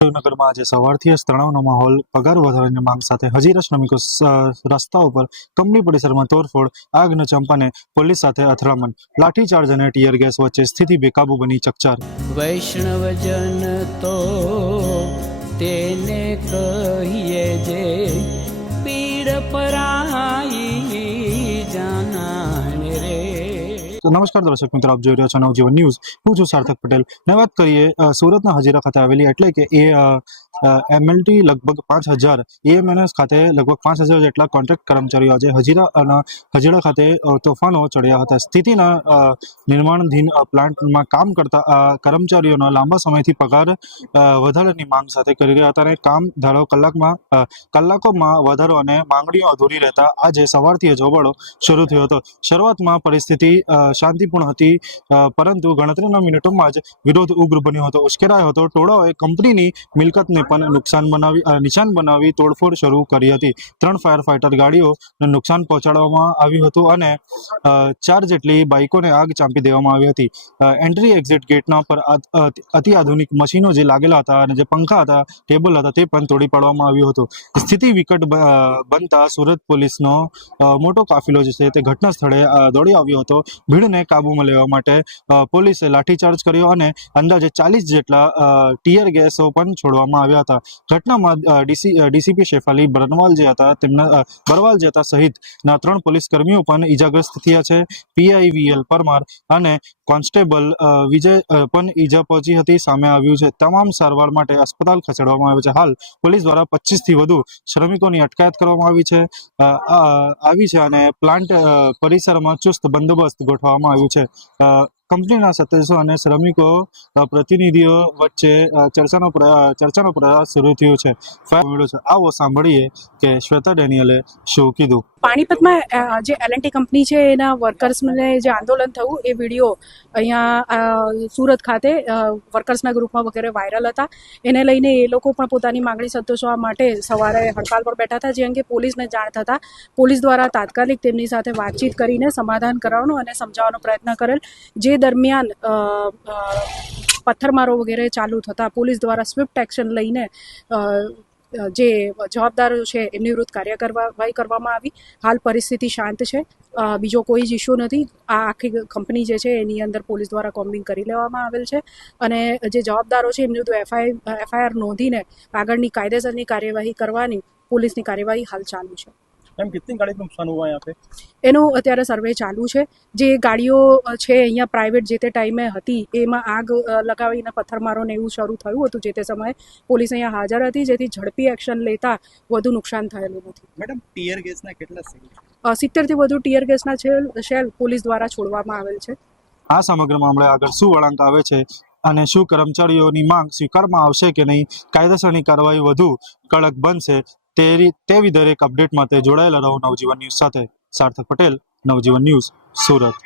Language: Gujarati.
નગરમાં આજે સવારથી જ તણાવનો માહોલ, પગાર વધારાની માંગ સાથે હજીરા શ્રમિકો રસ્તાઓ પર કંપની પરિસરમાં તોડફોડ, આગનો ચંપ અને પોલીસ સાથે અથડામણ, લાઠીચાર્જ અને ટીયર ગેસ વચ્ચે સ્થિતિ બેકાબુ બની ચકચાર. વૈષ્ણવજન તો તેને કહીએ જે પીડ પરાઈ જાનાને રે. નમસ્કાર દર્શક મિત્રો, આપ જોઈ રહ્યા છો નવજીવન ન્યૂઝ. હું છું સાર્થક પટેલ. ને વાત કરીએ સુરતના હજીરા ખાતે આવેલી, એટલે કે MLT લગભગ 5000 AMNS ખાતે લગભગ 5000 જેટલા કોન્ટ્રાક્ટ કર્મચારીઓ આજે હજીરા ખાતે તોફાનો ચડ્યા હતા. સ્થિતિના નિર્માણાધીન પ્લાન્ટમાં કામ કરતા કર્મચારીઓના લાંબા સમયથી પગાર વધારાની માંગ સાથે કરી રહ્યા હતા અને કામ ધારો કલાકોમાં વધારો અને માંગણીઓ અધૂરી રહેતા આજે સવારથી જ હોબાળો શરૂ થયો હતો. શરૂઆતમાં પરિસ્થિતિ શાંતિપૂર્ણ હતી, પરંતુ ગણતરીના મિનિટોમાં જ વિરોધ ઉગ્ર બન્યો હતો. ઉશ્કેરાયો હતો. ટોળાઓએ કંપનીની મિલકતને પણ નિશાન બનાવી તોડફોડ શરૂ કરી હતી. 3 ફાયર ફાઇટર ગાડીઓને નુકસાન પહોંચાડવામાં આવ્યું હતું અને 4 જેટલી બાઇકોને આગ ચાંપી દેવામાં આવી હતી. એન્ટ્રી એક્ઝિટ ગેટના પર અતિ આધુનિક મશીનો જે લાગેલા હતા અને જે પંખા હતા, ટેબલ હતા, તે પણ તોડી પાડવામાં આવ્યું હતું. સ્થિતિ વિકટ બનતા સુરત પોલીસનો મોટો કાફિલો જે છે તે ઘટના સ્થળે દોડી આવ્યો હતો. ભીડને કાબૂમાં લેવા માટે પોલીસે લાઠીચાર્જ કર્યો અને અંદાજે 40 જેટલા ટીયર ગેસો પણ છોડવામાં આવ્યા હતા. ઘટનામાં ડીસીપી શેફાલી બરવાલ જે હતા સહિતના 3 પોલીસ કર્મીઓ પણ ઈજાગ્રસ્ત થયા છે. પીઆઈ VL પરમાર અને કોન્સ્ટેબલ વિજય પણ ઈજા પહોંચી હતી. સામે આવ્યું છે. તમામ સારવાર માટે અસ્પતાલ ખસેડવામાં આવ્યા છે. હાલ પોલીસ દ્વારા 25 થી વધુ શ્રમિકોની અટકાયત કરવામાં આવી છે અને પ્લાન્ટ પરિસરમાં ચુસ્ત બંદોબસ્ત ગોઠવવામાં આવ્યું છે. કંપનીના સદસ્યો અને શ્રમિકો પ્રતિનિધિઓ વચ્ચે ચર્ચાનો પ્રયાસ શરૂ થયો છે. આવો સાંભળીએ કે શ્વેતા ડેનિયલે શું કીધું. પાણીપતમાં જે L&T કંપની છે એના વર્કર્સને જે આંદોલન થયું એ વિડીયો અહીંયા સુરત ખાતે વર્કર્સના ગ્રુપમાં વગેરે વાયરલ હતા. એને લઈને એ લોકો પણ પોતાની માંગણી સંતોષવા માટે સવારે હડતાલ પર બેઠા હતા, જે અંગે પોલીસને જાણ થતાં પોલીસ દ્વારા તાત્કાલિક તેમની સાથે વાતચીત કરીને સમાધાન કરવાનો અને સમજાવવાનો પ્રયત્ન કરેલ. જે દરમિયાન પથ્થરમારો વગેરે ચાલુ થતાં પોલીસ દ્વારા સ્વિફ્ટ એક્શન લઈને જે જવાબદારો છે એમની વિરુદ્ધ કાર્યવાહી કરવામાં આવી. હાલ પરિસ્થિતિ શાંત છે, બીજો કોઈ જ ઇસ્યુ નથી. આ આખી કંપની જે છે એની અંદર પોલીસ દ્વારા કોમ્બિંગ કરી લેવામાં આવેલ છે અને જે જવાબદારો છે એમની વિરુદ્ધ FIR નોંધીને આગળની કાયદેસરની કાર્યવાહી કરવાની પોલીસની કાર્યવાહી હાલ ચાલુ છે. मैम कितनी गाड़ी को नुकसान हुआ है यहाँ पे? એનું અત્યારે સર્વે ચાલુ છે. જે ગાડીઓ છે અહીંયા પ્રાઇવેટ જે તે ટાઈમે હતી એમાં આગ લગાવીને પથ્થરમારો ને એવું શરૂ થયું હતું. જે તે સમયે પોલીસ અહીંયા હાજર હતી, જેથી ઝડપી એક્શન લેતા વધુ નુકસાન થયેલું નથી. મેડમ ટીયર ગેસના કેટલા સેલ? 70 થી વધુ ટીયર ગેસના શેલ પોલીસ દ્વારા છોડવામાં આવેલ છે. આ સમગ્ર મામલે આગળ શું વળાંક આવે છે અને શું કર્મચારીઓની માંગ સ્વીકારવામાં આવશે કે નહીં, કાયદેસરની કાર્યવાહી વધુ કડક બનશે, તેવી દરેક અપડેટ માટે જોડાયેલા રહો નવજીવન ન્યૂઝ સાથે. સાર્થક પટેલ, નવજીવન ન્યૂઝ, સુરત.